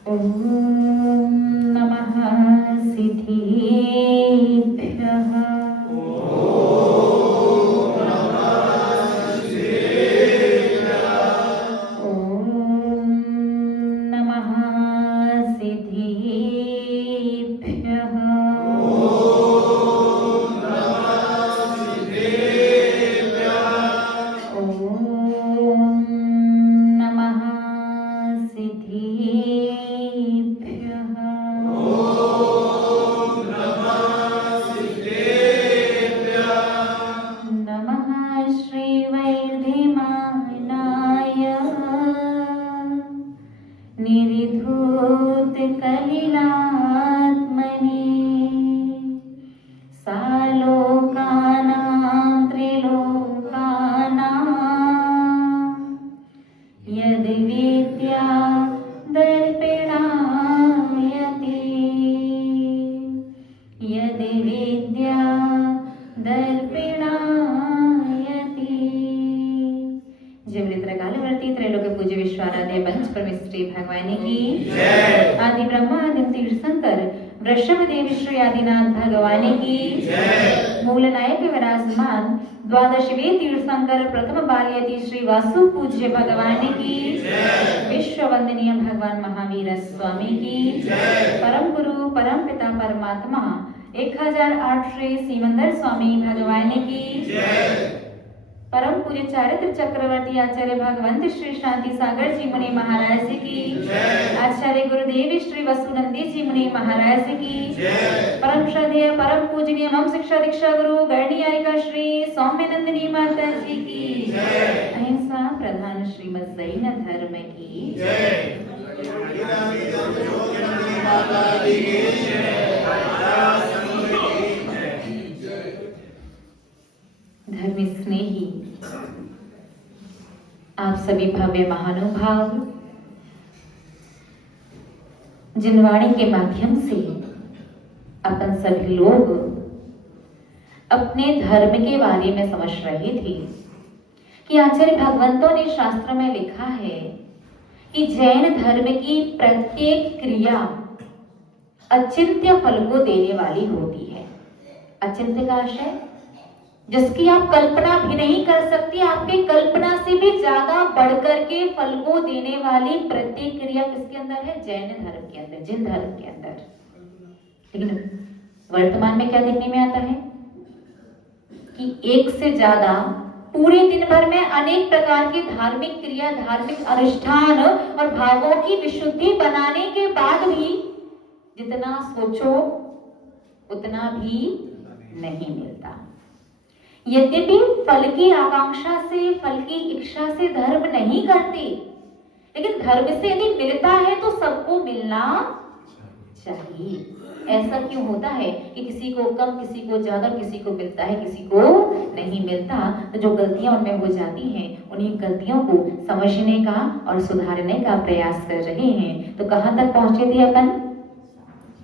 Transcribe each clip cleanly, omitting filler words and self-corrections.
ॐ नमः सिद्धिभ्यः। ॐ नमः सिद्धिभ्यः। ॐ नमः सिद्धिभ्यः। नमः श्रीवैद्यमानाय निर्धूतकलिलात्मने सालोकानां त्रिलोकानां यद्विद्या दर्पणायते यद्विद्या दर्पणायते। जय बोले त्रकालवर्ती त्रैलोक्य पूज्य विश्वाराध्य पंच परमेश्वरी भगवान की जय। आदि ब्रह्मा आदि तीर्थंकर वृषभ देवी श्री आदिनाथ भगवान की जय। मूल नायक विराजमान द्वादशवे तीर्थंकर प्रथम बालयति श्री वासु पूज्य भगवान की जय। विश्व वंदनीय भगवान महावीर स्वामी की जय। परम गुरु परम पिता परमात्मा 1008 श्री सिमंदर स्वामी भगवान की जय। परम पूज्य चारित्र चक्रवर्ती आचार्य भगवंत श्री शांति सागर जी मुनि महाराज की जय। आचार्य गुरुदेव श्री वसुनंदी जी मुनि महाराज की जय। परम श्रद्धेय परम पूजनीय मम शिक्षा दीक्षा गुरु गणियारिका श्री सौम्यनंदिनी माता जी की जय। अहिंसा प्रधान श्रीमद जैन धर्म की जय। धर्म स्नेही आप सभी भव्य महानुभाव जिन वाणी के माध्यम से अपन सभी लोग अपने धर्म के बारे में समझ रहे थे कि आचार्य भगवंतों ने शास्त्र में लिखा है कि जैन धर्म की प्रत्येक क्रिया अचिंत्य फल को देने वाली होती है। अचिंत्य का आशय जिसकी आप कल्पना भी नहीं कर सकती, आपकी कल्पना से भी ज्यादा बढ़कर के फल को देने वाली प्रत्येक क्रिया किसके अंदर है? जैन धर्म के अंदर, जिन धर्म के अंदर। लेकिन वर्तमान में क्या देखने में आता है कि एक से ज्यादा पूरे दिन भर में अनेक प्रकार की धार्मिक क्रिया, धार्मिक अनुष्ठान और भावों की विशुद्धि बनाने के बाद भी जितना सोचो उतना भी नहीं मिलता। यद्यपि फल की आकांक्षा से, फल की इच्छा से धर्म नहीं करते, लेकिन धर्म से यदि मिलता है तो सबको मिलना चाहिए। ऐसा क्यों होता है कि किसी को कम, किसी को ज्यादा, किसी को मिलता है, किसी को नहीं मिलता? तो जो गलतियां उनमें हो जाती हैं, उन्हीं गलतियों को समझने का और सुधारने का प्रयास कर रहे हैं। तो कहां तक पहुंचे थे अपन?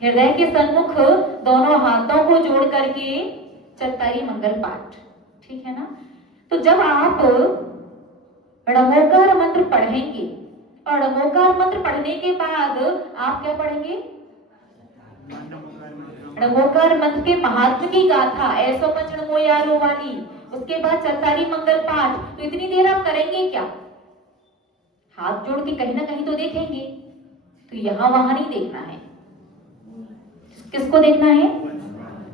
हृदय के सन्मुख दोनों हाथों को जोड़ करके चत्तारी मंगल पाठ, ठीक है ना? तो जब आप णमोकार मंत्र पढ़ेंगे और णमोकार मंत्र पढ़ने के बाद आप क्या पढ़ेंगे? णमोकार मंत्र के महात्म की गाथा, ऐसो पंच नमो यारो वाली, उसके बाद चत्तारी मंगल पाठ। तो इतनी देर आप करेंगे क्या? हाथ जोड़ के कहीं ना कहीं तो देखेंगे। तो यहां वहां नहीं देखना है। किसको देखना है?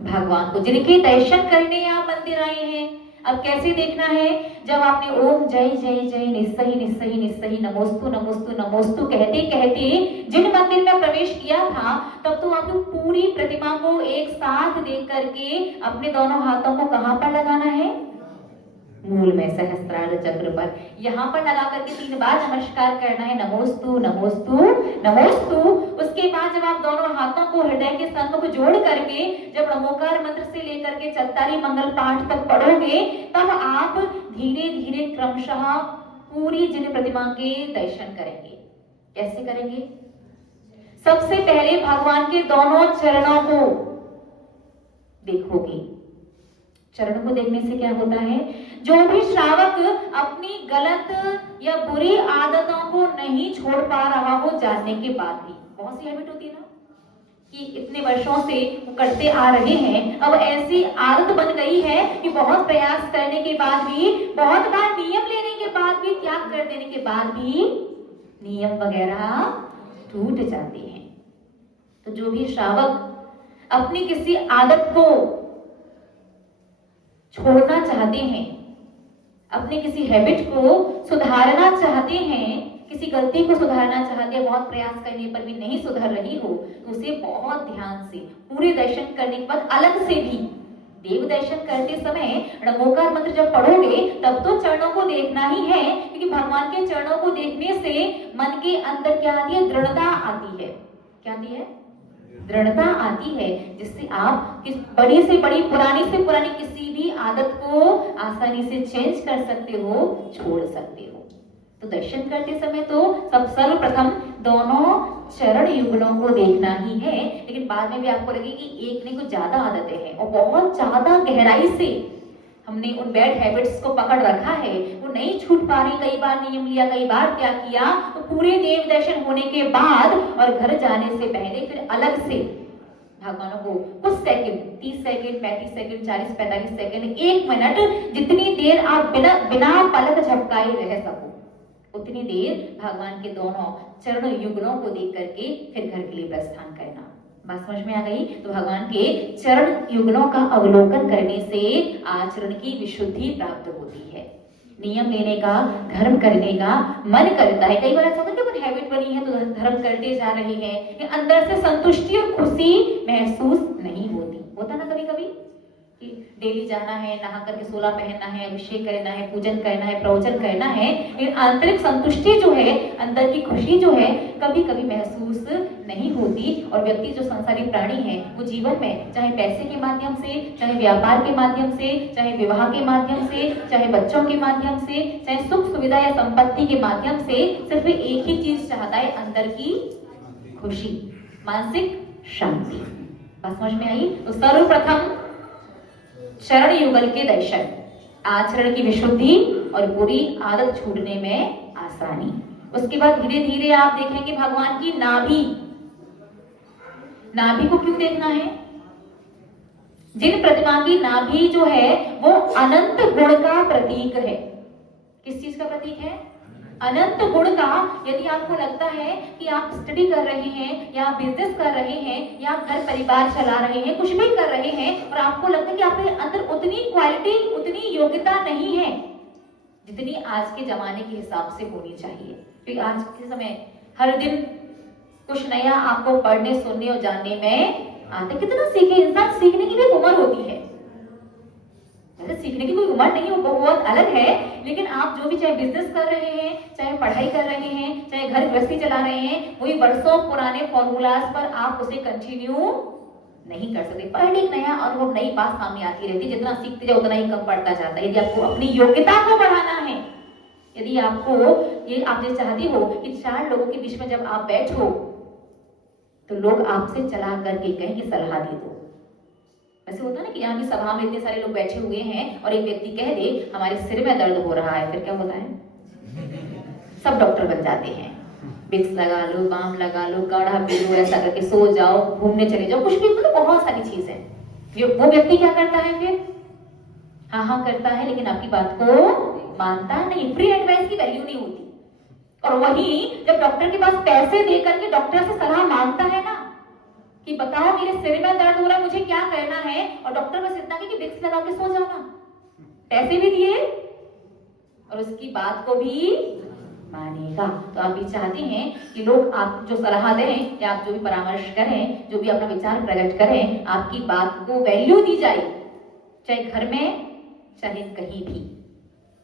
भगवान को, जिनके दर्शन करने आप मंदिर आए हैं। अब कैसे देखना है? जब आपने ओम जय जय जय निस्सही निस्सही निस्सही नमोस्तु नमोस्तु नमोस्तु कहते कहते जिन मंदिर में प्रवेश किया था, तब तो आपको पूरी प्रतिमा को एक साथ देख करके अपने दोनों हाथों को कहां पर लगाना है? मूल में सहस्त्रार चक्र पर। यहाँ पर लगा करके 3 बार नमस्कार करना है, नमोस्तु नमोस्तु नमोस्तु। उसके बाद जब आप दोनों हाथों को हृदय के सन्मुख जोड़ करके जब नमोकार मंत्र से लेकर के चत्तारी मंगल पाठ तक पढ़ोगे, तब आप धीरे धीरे क्रमशः पूरी जिन प्रतिमा के दर्शन करेंगे। कैसे करेंगे? सबसे पहले भगवान के दोनों चरणों को देखोगे। चरण को देखने से क्या होता है? जो भी श्रावक अपनी गलत या बुरी आदतों को नहीं छोड़ पा रहा हो जानने के बाद भी, बहुत सी हैबिट होती है ना कि इतने वर्षों से वो करते आ रहे हैं, अब ऐसी आदत बन गई है कि बहुत प्रयास करने के बाद भी, बहुत बार नियम लेने के बाद भी, त्याग कर देने के बाद भी नियम वगैरह टूट जाते हैं। तो जो भी श्रावक अपनी किसी आदत को छोड़ना चाहते हैं, अपनी किसी हैबिट को सुधारना चाहते हैं, किसी गलती को सुधारना चाहते हैं, बहुत प्रयास करने पर भी नहीं सुधर रही हो, तो उसे बहुत ध्यान से पूरे दर्शन करने के बाद अलग से भी देव दर्शन करते समय नमोकार मंत्र जब पढ़ोगे तब तो चरणों को देखना ही है, क्योंकि भगवान के चरणों को देखने से मन के अंदर क्या आती है? दृढ़ता आती है। क्या आती है? दृढ़ता आती है, जिससे आप किस बड़ी से बड़ी, पुरानी से पुरानी किसी भी आदत को आसानी से चेंज कर सकते हो, छोड़ सकते हो। तो दर्शन करते समय तो सब सर्वप्रथम दोनों चरण युगलों को देखना ही है, लेकिन बाद में भी आपको लगे कि एक ने कुछ ज्यादा आदतें हैं और बहुत ज्यादा गहराई से हमने उन बैड हैबिट्स को पकड़ रखा है, वो नहीं छूट पा रही, कई बार नियम लिया, कई बार त्याग किया, तो पूरे देव दर्शन होने के बाद और घर जाने से पहले फिर अलग से भगवानों को कुछ second, 30 second, 35 second, 40, 45 second, 1 minute, जितनी देर आप बिना पलक झपकाए रह सको उतनी देर भगवान के दोनों चरण युगलों को देख करके फिर घर के लिए प्रस्थान करना। बात समझ में आ गई? तो भगवान के चरण युगलों का अवलोकन करने से आचरण की विशुद्धि प्राप्त होती है, नियम लेने का, धर्म करने का मन करता है। कई बार ऐसा होता है कि हैबिट बनी है तो धर्म करते जा रहे हैं, अंदर से संतुष्टि और खुशी महसूस नहीं होती। होता ना कभी कभी कि डेली जाना है, नहा करके 16 पहनना है, अभिषेक करना है, पूजन करना है, प्रवचन करना है, लेकिन आंतरिक संतुष्टि जो है, अंदर की खुशी जो है, कभी कभी महसूस नहीं होती। और व्यक्ति जो संसारी प्राणी है, वो जीवन में चाहे पैसे के माध्यम से, चाहे व्यापार के माध्यम से, चाहे विवाह के माध्यम से, चाहे बच्चों के माध्यम से, चाहे सुख सुविधा या संपत्ति के माध्यम से, सिर्फ एक ही चीज चाहता है, अंदर की खुशी, मानसिक शांति। बात समझ में आई? तो सर्वप्रथम चरण युगल के दर्शन, आचरण की विशुद्धि और बुरी आदत छूटने में आसानी। उसके बाद धीरे धीरे आप देखेंगे भगवान की नाभि। नाभि को क्यों देखना है? जिन प्रतिमा की नाभि जो है वो अनंत गुण का प्रतीक है। किस चीज का प्रतीक है? अनंत गुण का। यदि आपको लगता है कि आप स्टडी कर रहे हैं या बिजनेस कर रहे हैं या घर परिवार चला रहे हैं, कुछ भी कर रहे हैं, और आपको लगता है कि आपके अंदर उतनी क्वालिटी, उतनी योग्यता नहीं है जितनी आज के जमाने के हिसाब से होनी चाहिए, क्योंकि आज के समय हर दिन कुछ नया आपको पढ़ने, सुनने और जानने में आता है। कितना सीखे इंसान, सीखने की भी उम्र होती है, सीखने की कोई उम्र नहीं, वो बहुत अलग है। लेकिन आप जो भी, चाहे बिजनेस कर रहे हैं, चाहे पढ़ाई कर रहे हैं, चाहे घर गृहस्थी चला रहे हैं, वही वर्षों पुराने फॉर्मूलाज पर आप उसे कंटिन्यू नहीं कर सकते। पर एक नया अनुभव, नई बात सामने आती रहती है, जितना सीखते जाओ उतना ही कम पड़ता जाता है। यदि आपको अपनी योग्यता को बढ़ाना है, यदि आपको ये, आप ये चाहते हो कि 4 लोगों के बीच में जब आप बैठो तो लोग आपसे चला करके कहें कि सलाह दे दो। ऐसे होता है ना कि यहाँ की सभा में इतने सारे लोग बैठे हुए हैं और एक व्यक्ति कह दे हमारे सिर में दर्द हो रहा है, फिर क्या होता है? सब डॉक्टर बन जाते हैं। विक्स लगा लो, बाम लगा लो, काढ़ा पी लो, ऐसा करके सो जाओ, घूमने चले जाओ, कुछ भी, मतलब बहुत सारी चीज है। वो व्यक्ति क्या करता है फिर? हाँ हाँ करता है, लेकिन आपकी बात को मानता नहीं। फ्री एडवाइस की वैल्यू नहीं होती। और वही जब डॉक्टर के पास पैसे दे करके डॉक्टर से सलाह मांगता है ना कि बताओ मेरे सिर में दर्द हो रहा है, मुझे क्या करना है, और डॉक्टर बस इतना कि विक्स लगा के सो जाओ ना, पैसे भी दिए और उसकी बात को भी मानेगा। तो आप भी चाहते हैं कि लोग आप जो सलाह दें या आप जो भी परामर्श करें, जो भी अपना विचार प्रकट करें, आपकी बात को वैल्यू दी जाए, चाहे घर में चाहे कहीं भी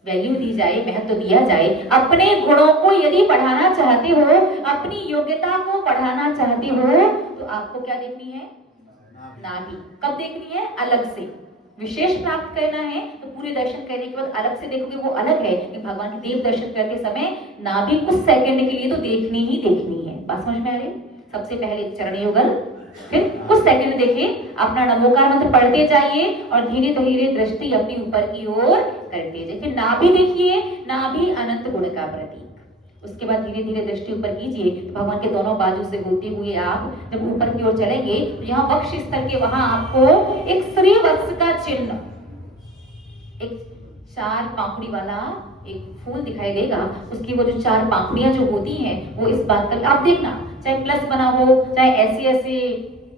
वैल्यू दी जाए, महत्व दिया जाए। अपने गुणों को यदि बढ़ाना चाहते हो, अपनी योग्यता को बढ़ाना चाहते हो, तो आपको क्या देखनी है? नाभि। कब देखनी है? अलग से। विशेष प्राप्त करना है तो पूरे दर्शन करने के बाद अलग से देखोगे, वो अलग है कि भगवान के देव दर्शन करते समय नाभि कुछ सेकंड के लिए तो देखनी ही देखनी है। बात समझ में आ रही? सबसे पहले चरण युगल, फिर कुछ सेकंड देखिए, अपना नमोकार मंत्र पढ़ते जाइए और धीरे धीरे दृष्टि अपनी ऊपर की ओर करते जाइए। फिर नाभि देखिए, नाभि अनंत गुण का प्रतीक। उसके बाद धीरे धीरे दृष्टि ऊपर कीजिए तो भगवान के दोनों बाजू से होते हुए आप जब ऊपर की ओर चलेंगे तो यहाँ वक्ष स्थल के वहां आपको एक श्रीवत्स का चिन्ह, एक 4 पापड़ी वाला एक फूल दिखाई देगा। उसकी वो जो 4 पापड़ियां जो होती हैं वो इस बात का आप देखना, चाहे प्लस बना हो, चाहे ऐसे ऐसे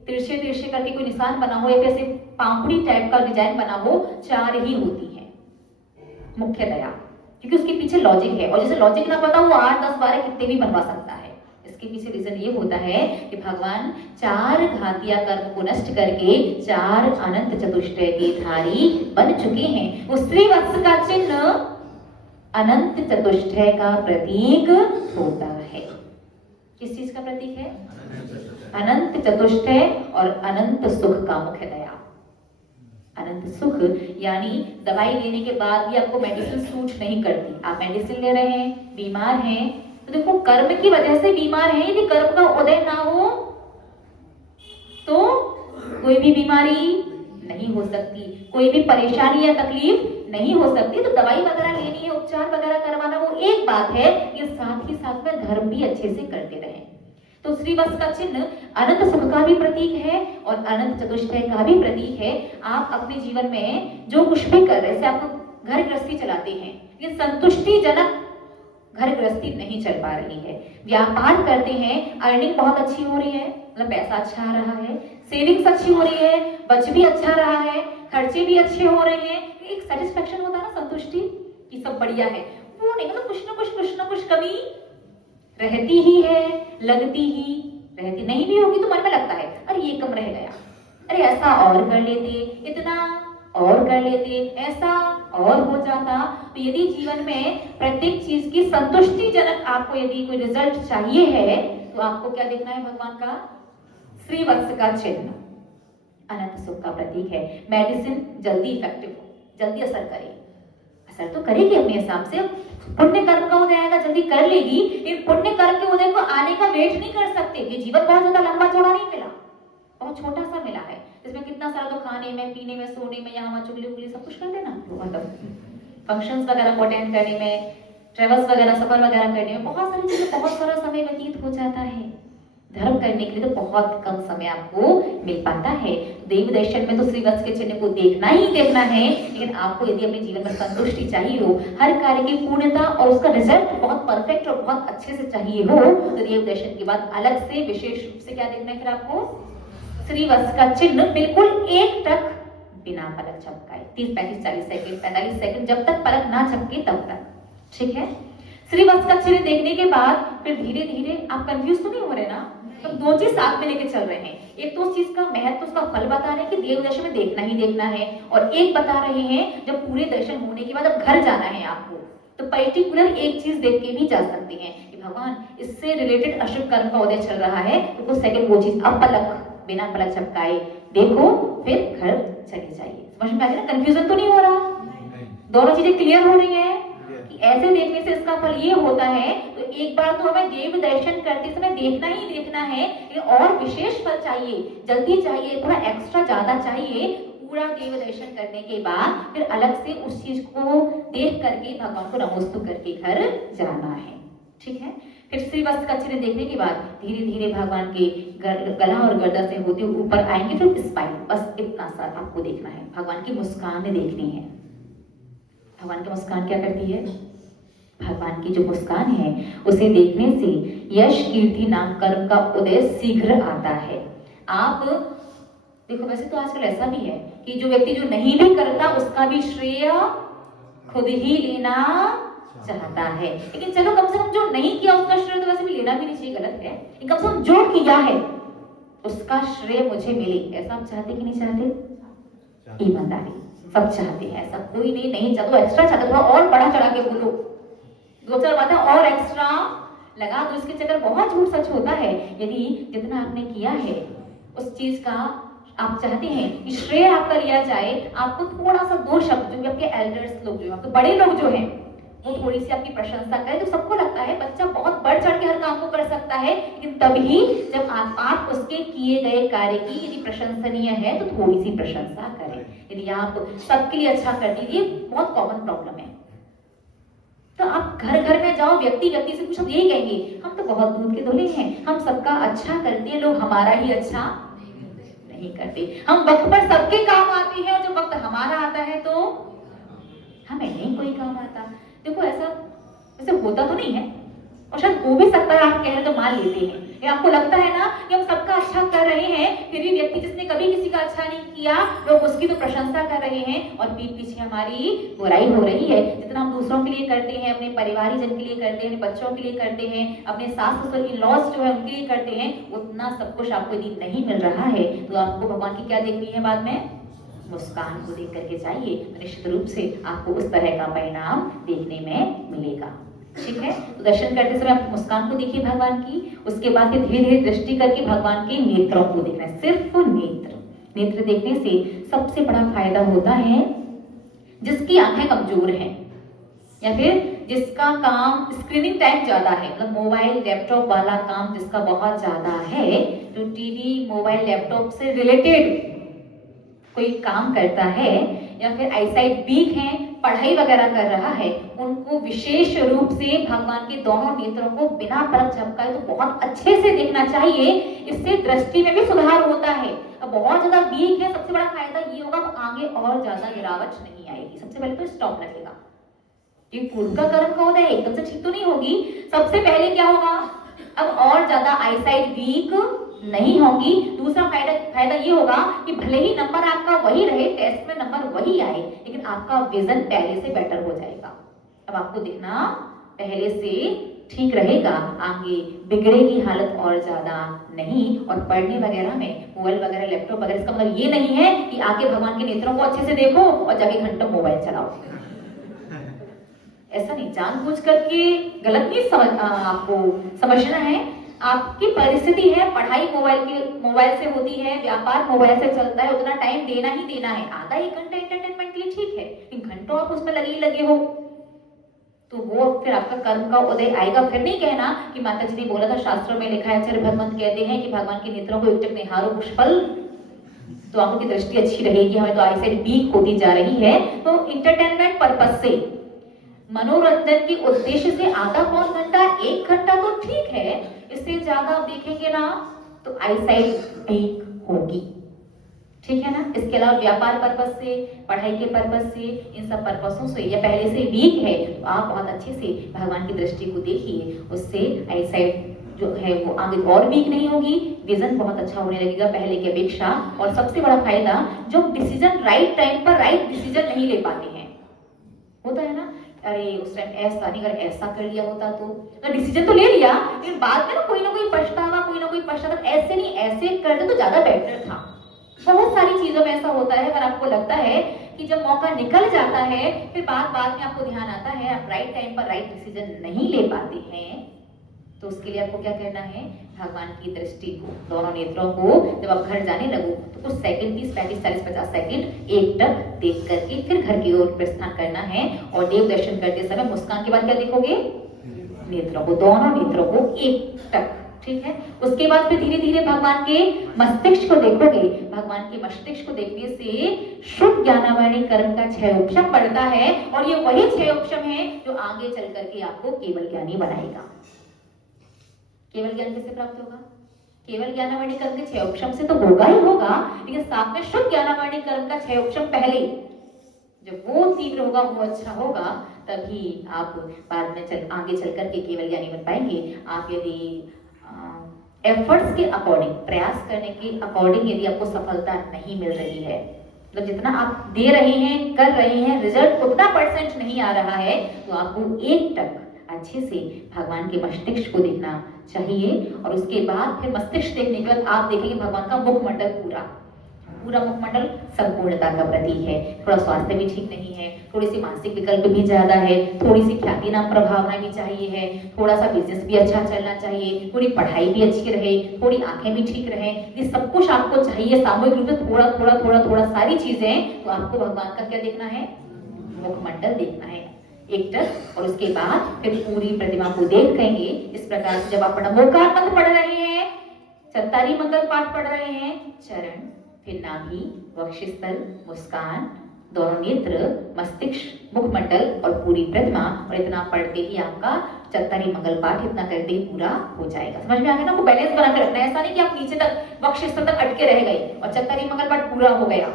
तिरछे तिरछे करके कोई निशान बना हो या फिर ऐसे पापड़ी टाइप का डिजाइन बना हो, 4 ही होती है मुख्यतया, क्योंकि उसके पीछे लॉजिक है। और जैसे लॉजिक ना पता वो 8 10 12 कितने भी बनवा सकता है। इसके पीछे रीजन ये होता है कि भगवान 4 घातिया कर्म को नष्ट करके 4 अनंत चतुष्टय के धारी बन चुके हैं। उस श्रीवत्स का चिन्ह अनंत चतुष्टय का प्रतीक होता है। किस चीज का प्रतीक है? अनंत चतुष्टय और अनंत सुख का मुख्यतया। अनंत सुख यानी दवाई लेने के बाद भी आपको मेडिसिन सूट नहीं करती, आप मेडिसिन ले रहे हैं, बीमार हैं, तो देखो कर्म की वजह से बीमार हैं। यदि कर्म का उदय ना हो तो कोई भी बीमारी नहीं हो सकती, कोई भी परेशानी या तकलीफ नहीं हो सकती। तो दवाई वगैरह लेनी है, उपचार वगैरह करवाना वो एक बात है, ये साथ ही साथ में धर्म भी अच्छे से करते रहें। तो श्रीवत्स का चिन्ह अनंत सुख का भी प्रतीक है और अनंत चतुष्टय का भी प्रतीक है। आप अपने जीवन में जो कुछ भी कर रहे हैं, आप घर गृहस्थी चलाते हैं, ये संतुष्टिजनक घर गृहस्थी नहीं चल पा रही है। व्यापार करते हैं, अर्निंग बहुत अच्छी हो रही है, मतलब पैसा अच्छा आ रहा है, सेविंग्स अच्छी हो रही है, बचत भी अच्छा रहा है, खर्चे भी अच्छे हो रहे हैं, एक सेटिस्फेक्शन होता है ना, संतुष्टि कि सब बढ़िया है, वो नहीं, मतलब कुछ ना कुछ कमी रहती ही है, लगती ही रहती, नहीं भी होगी तो मन में लगता है अरे ये कम रह गया, अरे ऐसा और कर लेते, इतना और कर लेते, ऐसा और हो जाता। तो यदि जीवन में प्रत्येक चीज की संतुष्टिजनक आपको यदि कोई रिजल्ट चाहिए है तो आपको क्या देखना है? भगवान का श्रीवत्स का चिन्ह अनंत सुख का प्रतीक है। मेडिसिन जल्दी इफेक्टिव हो, जल्दी असर करे, असर तो करेगी अपने हिसाब से, पुण्य कर्म का उदय आएगा जल्दी कर लेगी, लेकिन पुण्य कर्म के उदय को आने का वेट नहीं कर सकते। ये जीवन बहुत ज्यादा लंबा चौड़ा नहीं मिला, बहुत छोटा सा मिला है, इसमें कितना सारा तो खाने में, पीने में, सोने में, यहाँ चुगली उगली सब कुछ कर देना, मतलब फंक्शंस वगैरह को अटेंड करने में, ट्रेवल्स वगैरह, सफर वगैरह करने में बहुत सारी चीजें, बहुत सारा समय व्यतीत हो जाता है। धर्म करने के लिए तो बहुत कम समय आपको मिल पाता है। देव दर्शन में तो श्रीवत्स के चिन्ह को देखना ही देखना है, लेकिन आपको यदि अपने जीवन में संतुष्टि चाहिए हो, हर कार्य की पूर्णता और उसका रिजल्ट बहुत परफेक्ट और बहुत अच्छे से चाहिए हो, तो देव दर्शन के बाद अलग से विशेष रूप से क्या देखना है फिर आपको? श्रीवत्स का चिन्ह बिल्कुल एक टक बिना पलक झपकाए, 30 35 40 सेकंड 45 सेकंड, जब तक पलक ना झपके तब तक, ठीक है। श्रीवत्स का चिन्ह देखने के बाद फिर धीरे धीरे आप कंफ्यूज तो नहीं हो रहे ना, तो 2 चीज साथ में लेके चल रहे हैं। एक तो उस चीज का महत्व, उसका फल बता रहे हैं कि देव दर्शन में देखना ही देखना है, और एक बता रहे हैं जब पूरे दर्शन होने के बाद अब घर जाना है आपको, तो पर्टिकुलर एक चीज देख के भी जा सकते हैं कि भगवान इससे रिलेटेड अशुभ कर्म का उदय चल रहा है, तो कुछ सेकंड वो चीज अब पलक बिना पलक झपकाए देखो, फिर घर चले जाइए। समझ में आ गया ना? कंफ्यूजन तो नहीं हो रहा, दोनों चीजें क्लियर हो रही है कि ऐसे देखने से इसका फल ये होता है। तो एक बार तो हमें देव दर्शन करते समय देखना ही देखना है, लेकिन और विशेष फल चाहिए, जल्दी चाहिए, थोड़ा एक्स्ट्रा ज्यादा चाहिए। पूरा देव दर्शन करने के बाद फिर अलग से उस चीज को देख करके भगवान को नमोस्तु करके घर जाना है, ठीक है। फिर श्रीवत्स का चिन्ह देखने के बाद धीरे धीरे भगवान के गला और गर्दन से होते हुए ऊपर आएंगे, फिर स्पाइन, बस इतना सा आपको देखना है। भगवान की मुस्कान देखनी है। भगवान की मुस्कान क्या करती है? भगवान की जो मुस्कान है उसे देखने से यश कीर्ति नाम कर्म का उदय शीघ्र आता है। आप देखो, वैसे तो आजकल ऐसा भी है कि जो व्यक्ति जो नहीं भी करता उसका भी श्रेय खुद ही लेना चाहता है, लेकिन चलो कम से कम जो नहीं किया उसका श्रेय तो वैसे भी लेना भी नहीं चाहिए, गलत है, लेकिन कम से कम जो किया है उसका श्रेय मुझे मिले, ऐसा आप चाहते कि नहीं चाहते? ईमानदारी सब चाहते हैं, ऐसा कोई नहीं चाहता, एक्स्ट्रा चाहता, थोड़ा और बड़ा चढ़ा के बोलो, 2-4 बातें और एक्स्ट्रा लगा दो, इसके चक्कर बहुत झूठ सच होता है। यदि जितना आपने किया है उस चीज का आप चाहते हैं कि श्रेय आपका लिया जाए, आपको थोड़ा सा 2 शब्द, जो भी आपके एल्डर्स लोग, जो आपके बड़े लोग जो हैं, वो थोड़ी सी आपकी प्रशंसा करें, तो सबको लगता है बच्चा बहुत बढ़ चढ़ के हर काम को कर सकता है, लेकिन तभी जब आप उसके किए गए कार्य की यदि प्रशंसनीय है तो थोड़ी सी प्रशंसा करें। यदि आप सबके लिए अच्छा कर दीजिए, बहुत कॉमन प्रॉब्लम है, तो आप घर घर में जाओ, व्यक्ति व्यक्ति से पूछो, यही कहेंगे हम तो बहुत दूध के धुले हैं, हम सबका अच्छा करते हैं, लोग हमारा ही अच्छा नहीं करते। हम वक्त पर सबके काम आते हैं और जब वक्त हमारा आता है तो हमें नहीं कोई काम आता। देखो ऐसा वैसे होता तो नहीं है, और शायद हो भी सकता है, आप कह रहे तो मान लेते हैं। ये आपको लगता है ना कि हम सबका अच्छा कर रहे हैं, फिर भी व्यक्ति जिसने कभी किसी का अच्छा नहीं किया, लोग उसकी तो प्रशंसा कर रहे हैं और पीठ पीछे हमारी बुराई हो रही है। जितना हम दूसरों के लिए करते हैं, अपने परिवारीजन के लिए करते हैं, अपने बच्चों के लिए करते हैं, अपने सास ससुर इन लॉज जो है उनके लिए करते हैं, उतना सब कुछ आपको यदि नहीं मिल रहा है तो आपको भगवान की क्या देखनी है बाद में? मुस्कान को देख करके चाहिए, तो निश्चित रूप से आपको उस तरह का परिणाम देखने में मिलेगा। ठीक है, तो दर्शन करते समय आप मुस्कान को देखिए भगवान की, उसके बाद फिर धीरे धीरे दृष्टि करके भगवान के नेत्रों को देखना है। सिर्फ नेत्र देखने से सबसे बड़ा फायदा होता है जिसकी आंखें कमजोर हैं या फिर जिसका काम स्क्रीनिंग टाइम ज्यादा है, मतलब मोबाइल लैपटॉप वाला काम जिसका बहुत ज्यादा है, जो टीवी मोबाइल लैपटॉप से रिलेटेड कोई काम करता है या फिर आईसाइट वीक है, पढ़ाई वगैरह कर रहा है, उनको विशेष रूप से भगवान के दोनों नेत्रों को बिना पलक झपकाए तो बहुत अच्छे से देखना चाहिए। इससे दृष्टि में भी सुधार होता है। अब बहुत ज्यादा वीक है, सबसे बड़ा फायदा ये होगा आगे और ज्यादा गिरावट नहीं आएगी। सबसे पहले तो स्टॉप लगेगा, ये पूर्व का कर्म का होता है, एकदम से ठीक तो नहीं होगी। सबसे पहले क्या होगा, अब और ज्यादा आईसाइट वीक नहीं होगी। दूसरा फायदा ये होगा कि भले ही नंबर आपका वही रहे, टेस्ट में नंबर वही आए, लेकिन आपका विजन पहले से बेटर हो जाएगा। अब आपको दिखना पहले से ठीक रहेगा, आगे बिगड़ेगी हालत और ज्यादा नहीं। और पढ़ने वगैरह में मोबाइल वगैरह लैपटॉप वगैरह, इसका मतलब ये नहीं है कि आके भगवान के नेत्रों को अच्छे से देखो और जाके घंटों मोबाइल चलाओ। ऐसा नहीं, जानबूझ करके गलत नहीं आपको समझना है। आपकी परिस्थिति है, पढ़ाई मोबाइल से होती है, व्यापार मोबाइल से चलता है, उतना टाइम देना ही देना है। आधा एक घंटा एंटरटेनमेंट के लिए ठीक है, लेकिन घंटों आप उसमें लगे ही लगे हो तो वो फिर आपका कर्म का उदय आएगा। फिर नहीं कहना कि माता जी ने बोला था, शास्त्रों में लिखा है, आचार्य भगवंत कहते हैं कि भगवान के नेत्रों को एकटक निहारो पुष्पल, तो आंखों की दृष्टि अच्छी रहेगी, हमें तो आईसाइट वीक होती जा रही है। तो इंटरटेनमेंट पर्पस से, मनोरंजन के उद्देश्य से आधा पौन घंटा 1 घंटा तो ठीक है, इससे ज्यादा आप देखेंगे ना तो आईसाइट वीक होगी। ठीक है ना। इसके अलावा व्यापार पर्पस से, पढ़ाई के पर्पस से, इन सब पर्पसों से या पहले से वीक है तो आप बहुत अच्छे से भगवान की दृष्टि को देखिए, उससे आईसाइट जो है वो आगे और वीक नहीं होगी, विजन बहुत अच्छा होने लगेगा पहले की अपेक्षा। और सबसे बड़ा फायदा, जो डिसीजन राइट टाइम पर राइट डिसीजन नहीं ले पाते हैं, होता है ना, अरे उस टाइम ऐसा नहीं, अगर ऐसा कर लिया होता तो डिसीजन तो ले लिया, लेकिन बाद में ना कोई पछतावा, ऐसे नहीं ऐसे कर दे तो ज्यादा बेटर था। बहुत सारी चीजों में ऐसा होता है। अगर आपको लगता है कि जब मौका निकल जाता है फिर बाद में आपको ध्यान आता है आप राइट टाइम पर राइट डिसीजन नहीं ले पाते हैं, तो उसके लिए आपको क्या करना है, भगवान की दृष्टि को, दोनों नेत्रों को जब आप घर जाने लगो तो कुछ सेकंड, 30, 35, 40, 50 सेकंड एकटक देख करके फिर घर की ओर प्रस्थान करना है। और देव दर्शन करते समय मुस्कान के बाद क्या देखोगे, नेत्रों को, दोनों नेत्रों को एकटक। ठीक है। उसके बाद फिर धीरे धीरे भगवान के मस्तिष्क को देखोगे। भगवान के मस्तिष्क को देखने से शुद्ध ज्ञानावरणी कर्म का 6 उपशम बढ़ता है, और ये वही 6 उपशम है जो आगे चल करके आपको केवल ज्ञानी बनाएगा। केवल ज्ञान कैसे प्राप्त होगा, केवल ज्ञानावरणी कर्म के 6 उपशम से तो होगा ही होगा, लेकिन साथ में शुद्ध ज्ञानावरणी कर्म का 6 उपशम पहले, जब वो तीव्र होगा, वो अच्छा होगा, तभी आप बाद में आगे चल करके केवल ज्ञानी बन पाएंगे। आप यदि एफर्ट्स के अकॉर्डिंग, प्रयास करने के अकॉर्डिंग यदि आपको सफलता नहीं मिल रही है, मतलब जितना आप दे रहे हैं, कर रहे हैं, रिजल्ट उतना % नहीं आ रहा है, तो आपको एकटक अच्छे से भगवान के मस्तिष्क को देखना चाहिए। और उसके बाद फिर मस्तिष्क देखने के बाद आप देखेंगे भगवान का मुखमंडल, पूरा मुखमंडल संपूर्णता का प्रतीक है। थोड़ा स्वास्थ्य भी ठीक नहीं है, थोड़ी सी मानसिक विकल्प भी ज्यादा है, थोड़ी सी ख्याति नाम प्रभावना भी चाहिए है, थोड़ा सा बिजनेस भी अच्छा चलना चाहिए, थोड़ी पढ़ाई भी अच्छी रहे, थोड़ी आंखें भी ठीक रहे, ये सब कुछ आपको चाहिए सामूहिक रूप से, थोड़ा सारी चीजें। तो आपको भगवान का क्या देखना है, मुखमंडल देखना है एकटक। और उसके बाद फिर पूरी प्रतिमा को देख कहेंगे। इस प्रकार से जब आप नमोकार मंत्र पढ़ रहे हैं, चरतारी मंगल पाठ पढ़ रहे हैं, चरण, फिर नाभि, वक्षस्थल, मुस्कान, दोनों नेत्र, मस्तिष्क, मुखमंडल और पूरी प्रतिमा। और इतना पढ़ते ही आपका चत्तारी मंगल पाठ इतना करते ही पूरा हो जाएगा। समझ में आ गया ना? आपको बैलेंस बना कर रखना है, ऐसा नहीं कि आप नीचे तक वक्ष स्थल तक अटके रह गए और चत्तारी मंगल पाठ पूरा हो गया।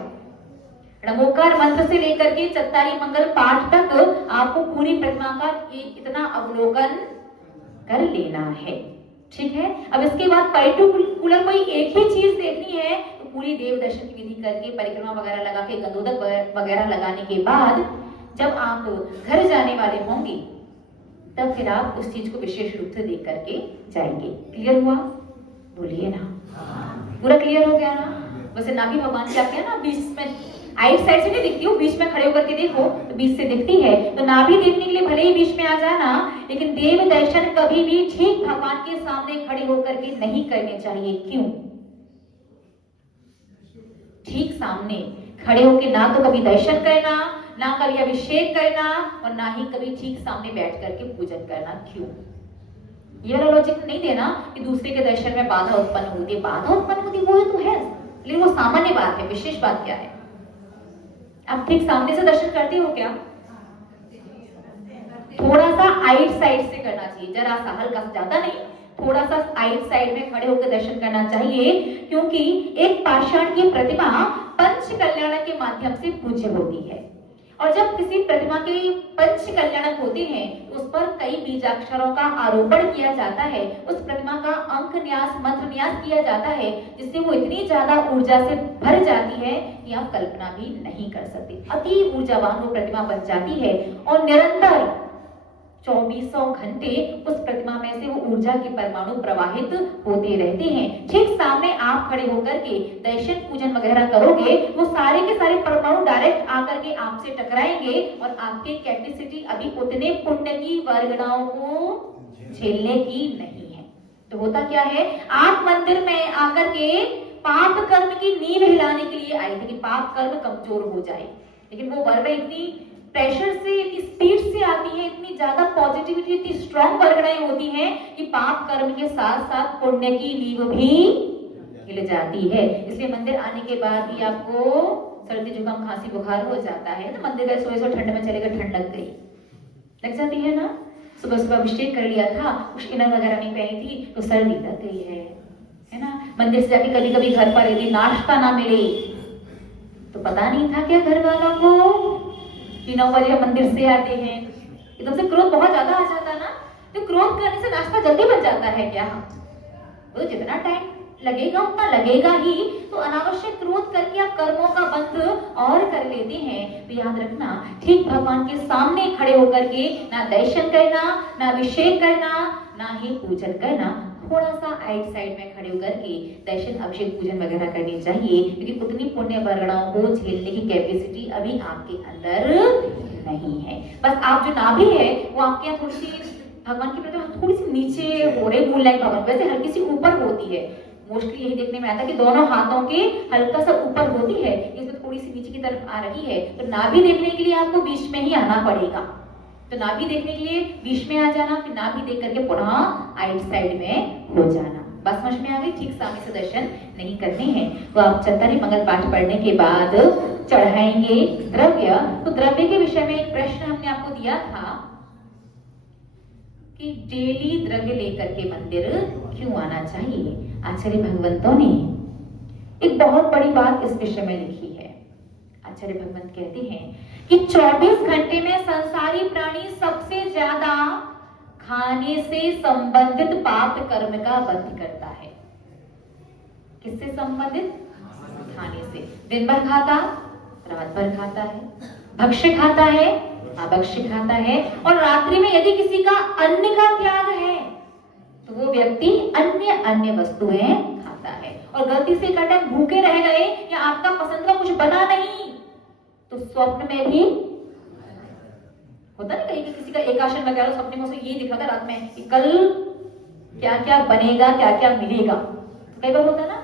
नमोकार मंत्र से लेकर के चत्तारी मंगल पाठ तक आपको पूरी प्रतिमा का इतना अवलोकन कर लेना है। ठीक है, अब इसके बाद पर्टिकुलर कोई एक ही चीज देखनी है तो पूरी देव दर्शन की विधि करके परिक्रमा वगैरह लगा के गंधोदक वगैरह लगाने के बाद जब आप घर जाने वाले होंगे तब फिर आप उस चीज को विशेष रूप से देख करके जाएंगे। क्लियर हुआ? बोलिए ना, पूरा क्लियर हो गया ना? वैसे नाभि भगवान क्या क्या ना बीच में आइट साइड से नहीं दिखती, वो बीच में खड़े होकर के देखो तो बीच से दिखती है। तो नाभि देखने के लिए भले ही बीच में आ जाना, लेकिन देव दर्शन कभी भी ठीक भगवान के सामने खड़े होकर के नहीं करने चाहिए। क्यों? ठीक सामने खड़े होकर ना तो कभी दर्शन करना, ना कभी अभिषेक करना और ना ही कभी ठीक सामने बैठ करके पूजन करना। क्यों? ये वाला लॉजिक नहीं देना कि दूसरे के दर्शन में बाधा उत्पन्न होती है। बाधा उत्पन्न होती वो तो है, लेकिन वो सामान्य बात है। विशेष बात क्या है? आप ठीक सामने से दर्शन करते हो क्या? थोड़ा सा आइट साइड से करना चाहिए, जरा सा, हल्का सा, ज्यादा नहीं, थोड़ा सा आइट साइड में खड़े होकर दर्शन करना चाहिए। क्योंकि एक पाषाण की प्रतिमा पंच कल्याण के माध्यम से पूज्य होती है और जब किसी प्रतिमा के पंच कल्याणक होते हैं तो उस पर कई बीजाक्षरों का आरोपण किया जाता है, उस प्रतिमा का अंक न्यास, मंत्र न्यास किया जाता है, जिससे वो इतनी ज्यादा ऊर्जा से भर जाती है कि आप कल्पना भी नहीं कर सकते। अति ऊर्जावान वो प्रतिमा बन जाती है और निरंतर 2400 घंटे उस प्रतिमा में से वो ऊर्जा के परमाणु प्रवाहित होते रहते हैं। ठीक सामने आप खड़े होकर के दर्शन पूजन वगैरह करोगे, वो सारे के सारे परमाणु डायरेक्ट आकर के आपसे टकराएंगे और आपकी कैपेसिटी अभी उतने पुण्य की वर्गणाओं को झेलने की नहीं है। तो होता क्या है, आप मंदिर में आकर के पाप कर्म की नींव हिलाने के लिए आए थे कि पाप कर्म कमजोर हो जाए, लेकिन वो वर्ग इतनी प्रेशर से, इतनी स्पीड से आती है, इतनी ज्यादा पॉजिटिविटी, इतनी स्ट्रॉन्ग वर्गणाएं होती हैं कि पाप कर्म के साथ साथ पुण्य की नींव भी हिल जाती है। इसलिए मंदिर आने के बाद ही आपको सर्दी जुकाम खांसी बुखार हो जाता है ना, मंदिर गए सुबह ठंड में चले गए, ठंड लग जाती है ना। सुबह सुबह अभिषेक कर लिया था, कुछ इनर वगैरह नहीं पहनी थी तो सर्दी लग गई है ना। मंदिर से जाके कभी कभी घर पर यदि नाश्ता ना मिले तो पता नहीं था क्या घर वालों को कि 9 बजे मंदिर से आते हैं, एकदम से क्रोध बहुत ज्यादा आ जाता है ना। तो क्रोध करने से नाश्ता जल्दी बन जाता है क्या? तो जितना टाइम लगेगा उतना लगेगा ही, तो अनावश्यक क्रोध करके आप कर्मों का बंध और कर लेते हैं। तो याद रखना, ठीक भगवान के सामने खड़े होकर के ना दर्शन करना, ना अभिषेक करना, ना ही पूजन करना, थोड़ा सा आइट साइड में खड़े होकर के दर्शन, अभिषेक, पूजन वगैरह करनी चाहिए, क्योंकि उतनी पुण्य वर्गणाओं को झेलने की कैपेसिटी अभी आपके अंदर नहीं है। बस आप जो नाभि है वो आपके यहाँ थोड़ी सी भगवान की प्रतिमा थोड़ी सी नीचे हो रही, मूल लाइन भगवान वैसे हल्की सी ऊपर होती है। मोस्टली यही देखने में आता है कि दोनों हाथों के हल्का सा ऊपर होती है, इसमें थोड़ी सी नीचे की तरफ आ रही है। तो नाभि देखने के लिए आपको बीच में ही आना पड़ेगा। तो नाभि देखने के लिए बीच में आ जाना, फिर नाभि देख करके पुनः आइट साइड में हो जाना। बस समझ में आ गई? ठीक सामने से दर्शन नहीं करने हैं। तो आप चत्तारी मंगल पाठ पढ़ने के बाद चढ़ाएंगे द्रव्य। तो द्रव्य के विषय में एक प्रश्न हमने आपको दिया था कि डेली द्रव्य लेकर के मंदिर क्यों आना चाहिए। आचार्य भगवंतों ने एक बहुत बड़ी बात इस विषय में लिखी है। आचार्य भगवंत कहते हैं कि 24 घंटे में संसारी प्राणी सबसे ज्यादा खाने से संबंधित पाप कर्म का बंध करता है। किससे संबंधित? खाने से। दिन भर खाता, रात भर खाता है, भक्ष्य खाता है, अभक्ष्य खाता है, और रात्रि में यदि किसी का अन्न का त्याग है तो वो व्यक्ति अन्य वस्तुएं खाता है। और गलती से एक टाइम भूखे रह गए या आपका पसंद का कुछ बना नहीं तो स्वप्न में भी होता ना, कहीं किसी का एकाशन वगैरह स्वप्न में उसे ये दिखा था रात में कि कल क्या क्या बनेगा, क्या क्या मिलेगा, कई बार होता ना।